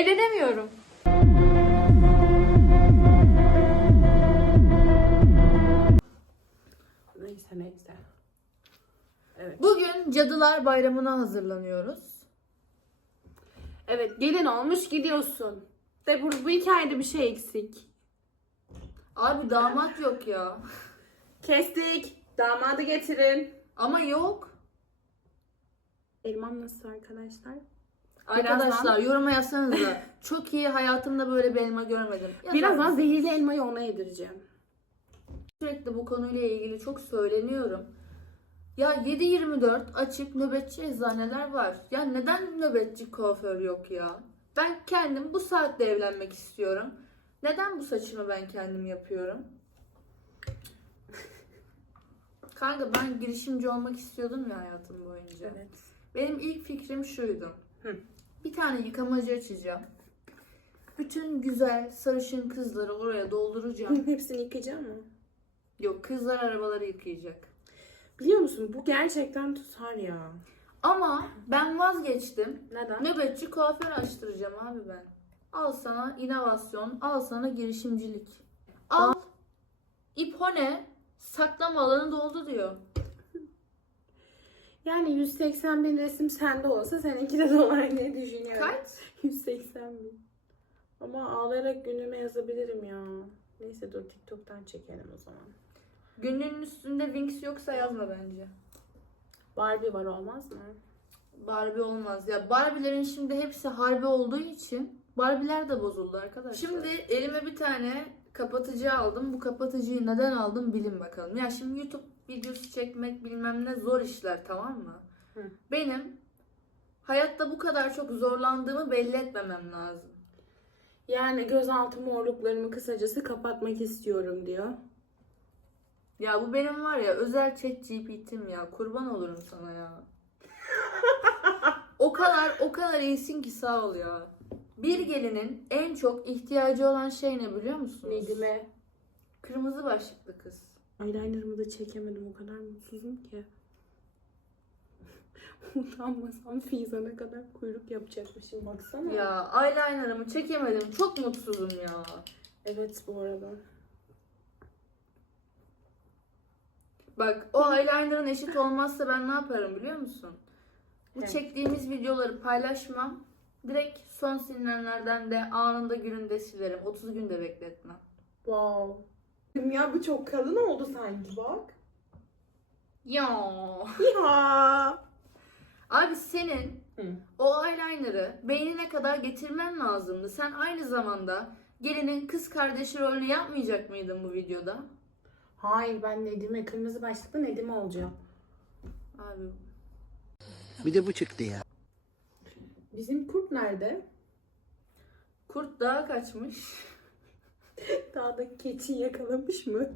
Evlenemiyorum. Neyse neyse. Evet. Bugün Cadılar Bayramı'na hazırlanıyoruz. Evet gelin olmuş gidiyorsun. De bu, bu hikayede bir şey eksik. Abi damat yok ya. Kestik. Damadı getirin. Ama yok. Elmam nasıl arkadaşlar? Arkadaşlar yoruma yazsanıza. Çok iyi hayatımda böyle bir elma görmedim. Yazar Birazdan mısınız? zehirli elmayı ona yedireceğim. Sürekli bu konuyla ilgili çok söyleniyorum. Ya 7-24 açık nöbetçi eczaneler var. Ya neden nöbetçi kuaför yok ya? Ben kendim bu saatte evlenmek istiyorum. Neden bu saçımı ben kendim yapıyorum? Kanka ben girişimci olmak istiyordum ya hayatım boyunca. Evet. Benim ilk fikrim şuydu. Hı. Bir tane yıkamacı açacağım. Bütün güzel sarışın kızları oraya dolduracağım. Hepsini yıkayacağım mı? Yok kızlar arabaları yıkayacak. Biliyor musun bu gerçekten tutar ya. Ama ben vazgeçtim. Neden? Nöbetçi kuaför açtıracağım abi ben. Al sana inovasyon, al sana girişimcilik. Al. İpone saklama alanı doldu diyor. Yani 180 bin resim sende olsa seninki de dolar ne düşünüyorum? Kaç? 180 bin. Ama ağlayarak günlüğüme yazabilirim ya. Neyse dur TikTok'tan çekelim o zaman. Günlüğün üstünde Wings yoksa yazma bence. Barbie var olmaz mı? Barbie olmaz. Ya Barbie'lerin şimdi hepsi harbi olduğu için Barbie'ler de bozuldu arkadaşlar. Şimdi elime bir tane kapatıcı aldım. Bu kapatıcıyı neden aldım bilin bakalım. Ya şimdi YouTube videosu çekmek bilmem ne zor işler tamam mı? Hı. Benim hayatta bu kadar çok zorlandığımı belli etmemem lazım. Yani gözaltı morluklarımı kısacası kapatmak istiyorum diyor. Ya bu benim var ya özel chat GPT'm ya. Kurban olurum sana ya. o kadar o kadar iyisin ki sağ ol ya. Bir gelinin en çok ihtiyacı olan şey ne biliyor musunuz? Nedim'e Kırmızı başlıklı kız. Eyelinerımı da çekemedim o kadar mutsuzum ki. Utanmasam Fizan'a kadar kuyruk yapacakmışım baksana. Ya eyelinerımı çekemedim. Çok mutsuzum ya. Evet bu arada. Bak o eyelinerın eşit olmazsa ben ne yaparım biliyor musun? Bu Evet. çektiğimiz videoları paylaşmam. Direkt son silinenlerden de anında gününde silerim. 30 günde bekletmem. Wow. Ya bu çok kalın oldu sanki bak. Ya. Ya. Abi senin Hı. o eyeliner'ı beynine kadar getirmen lazımdı. Sen aynı zamanda gelinin kız kardeşi rolünü yapmayacak mıydın bu videoda? Hayır ben Nedim'e kırmızı başlıklı Nedim'e olacağım. Abi Bir de bu çıktı ya. Bizim kurt nerede? kurt dağa kaçmış. Dağda keçi yakalamış mı?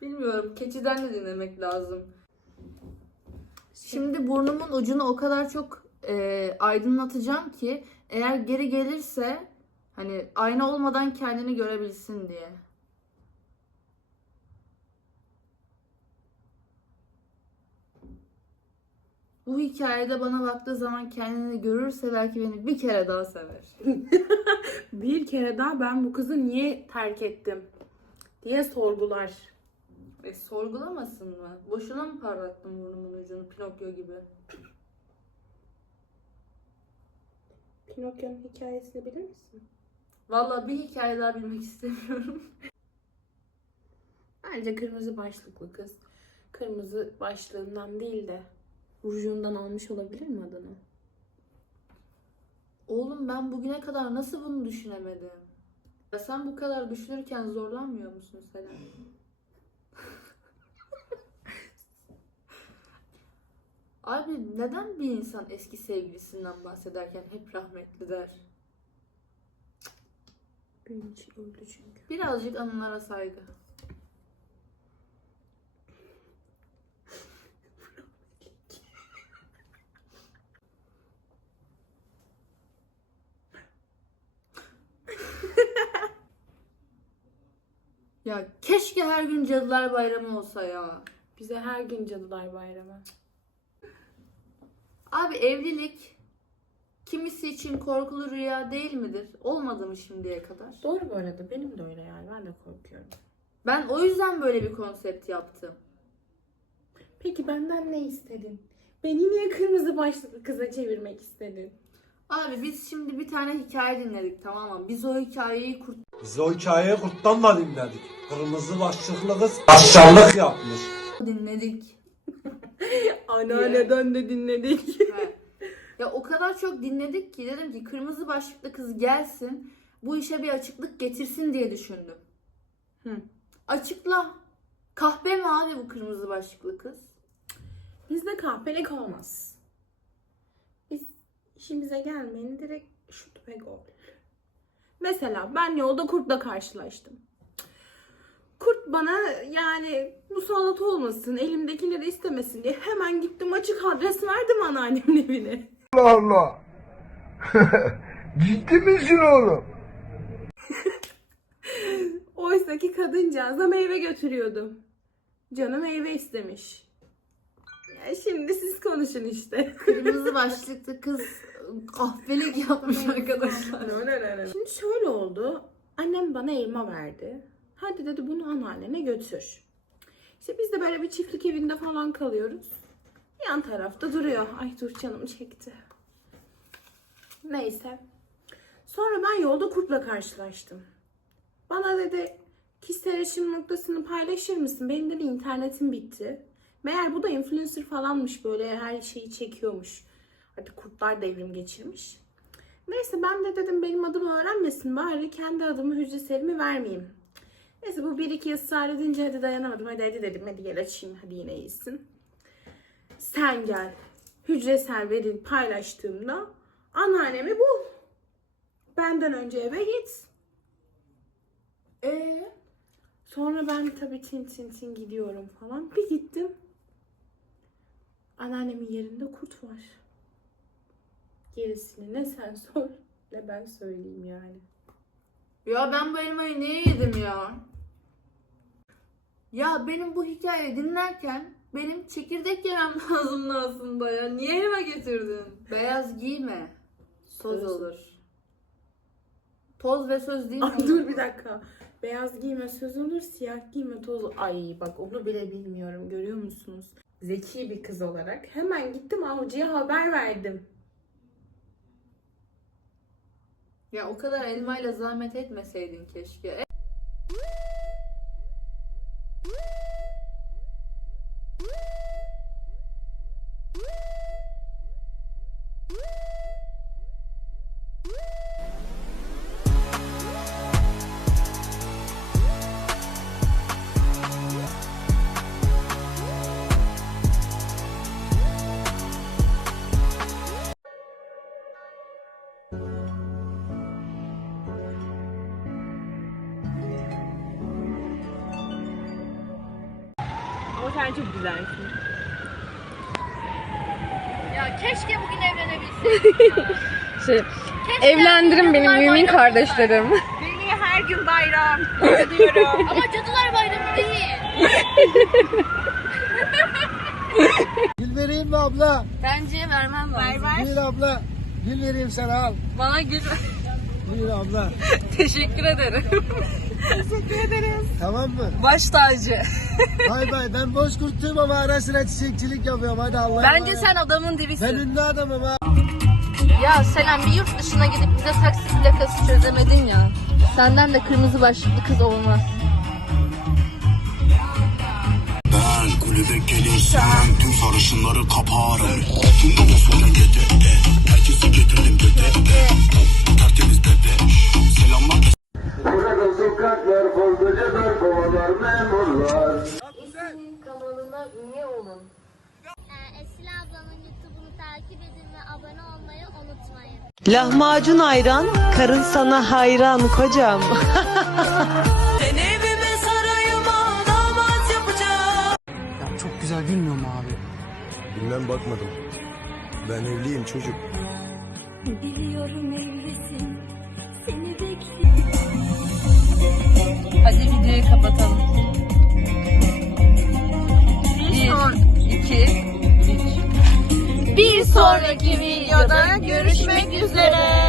Bilmiyorum keçiden de dinlemek lazım. Şimdi burnumun ucunu o kadar çok e, aydınlatacağım ki eğer geri gelirse hani ayna olmadan kendini görebilsin diye. Bu hikayede bana baktığı zaman kendini görürse belki beni bir kere daha sever. Bir kere daha ben bu kızı niye terk ettim diye sorgular. E, sorgulamasın mı? Boşuna mı parlattım burnumun ucunu Pinokyo gibi? Pinokyo'nun hikayesini bilir misin? Vallahi bir hikaye daha bilmek istemiyorum. Bence kırmızı başlıklı kız. Kırmızı başlığından değil de rujundan almış olabilir mi adını? Oğlum ben bugüne kadar nasıl bunu düşünemedim? Ya sen bu kadar düşünürken zorlanmıyor musun Selen? Abi neden bir insan eski sevgilisinden bahsederken hep rahmetli der? Benim için öldü çünkü. Birazcık anılara saygı. Ya keşke her gün Cadılar Bayramı olsa ya. Bize her gün Cadılar Bayramı. Abi evlilik Kimisi için korkulu rüya değil midir? Olmadı mı şimdiye kadar? Doğru bu arada. Benim de öyle yani. Ben de korkuyorum. Ben o yüzden böyle bir konsept yaptım. Peki benden ne istedin? Beni niye kırmızı başlıklı kıza çevirmek istedin? Abi biz şimdi bir tane hikaye dinledik tamam mı? Biz o hikayeyi kurt Biz o hikayeyi kurttan da dinledik. Kırmızı başlıklı kız aşağılık yapmış. dinledik. Anneanneden de dinledik. Ya o kadar çok dinledik ki dedim ki kırmızı başlıklı kız gelsin bu işe bir açıklık getirsin diye düşündüm. Hı. Açıkla. Kahpe mi abi bu kırmızı başlıklı kız? Bizde kahpelik olmaz. İşimize gelmeyeni direkt şut ve gol. Mesela ben yolda kurtla karşılaştım. Kurt bana yani musallat olmasın, elimdekileri istemesin diye hemen gittim açık adres verdim anneannemin evine. Allah Allah. Ciddi misin oğlum? Oysa ki kadıncağıza meyve götürüyordum. Canı meyve istemiş. Ya şimdi siz konuşun işte. Kırmızı başlıklı kız kahpelik yapmış arkadaşlar. Şimdi şöyle oldu. Annem bana elma verdi. Hadi dedi bunu anneannene götür. İşte biz de böyle bir çiftlik evinde falan kalıyoruz. Yan tarafta duruyor. Ay dur canım çekti. Neyse. Sonra ben yolda kurtla karşılaştım. Bana dedi kişisel erişim noktasını paylaşır mısın? Benim dedi internetim bitti. Meğer bu da influencer falanmış böyle her şeyi çekiyormuş. Artık kurtlar devrim geçirmiş. Neyse ben de dedim benim adımı öğrenmesin bari kendi adımı hücreselimi vermeyeyim. Neyse bu bir iki ısrar edince hadi dayanamadım hadi hadi dedim hadi gel açayım hadi yine iyisin. Sen gel hücresel veri paylaştığımda anneannemi bul. Benden önce eve git. Ee, Sonra ben tabii tin tin tin gidiyorum falan. Bir gittim. Anneannemin yerinde kurt var. Gerisini ne sen sor ne ben söyleyeyim yani. ya ben bu elmayı niye yedim ya? Ya benim bu hikayeyi dinlerken benim çekirdek yemem lazımdı aslında ya. Niye elma getirdin? Beyaz giyme. Toz Söz. olur. Toz ve söz değil mi? Ay dur bir dakika. Beyaz giyme söz olur, siyah giyme toz. Ay bak onu bile bilmiyorum görüyor musunuz? Zeki bir kız olarak hemen gittim avcıya haber verdim. Ya o kadar elmayla zahmet etmeseydin keşke. Çok güzelsin. Ya keşke bugün evlenebilseydik. Şey, evlendirin benim mümin kardeşlerim. Beni her gün bayram diyorum. Ama Cadılar Bayramı değil. Gül vereyim mi abla? Bence vermem lazım. Gül abla. Gül vereyim sana al. Bana gül. Gül abla. Teşekkür ederim. Tamam mı? Baş tacı. Bay bay. Ben boş kurtuyum ama ara sıra çiçekçilik yapıyorum. Hadi Allah'a Bence sen adamın Ben dibisin. ünlü adamım ha. Ya Selam bir yurt dışına gidip bize taksi plakası çözemedin ya. Senden de kırmızı başlıklı kız olmaz. Ben kulübe gelirsem tüm sarışınları kaparım Bundan sonra bolducadır, kovalar, memurlar. kanalına üye olun. Ee, Esila ablamın YouTube'unu takip edin ve abone olmayı unutmayın. Lahmacun ayran, karın sana hayran kocam. Ya çok güzel gülmüyor mu abi? Bilmem bakmadım. Ben evliyim çocuk. Hadi videoyu kapatalım. Bir, iki, üç. Bir sonraki videoda görüşmek üzere.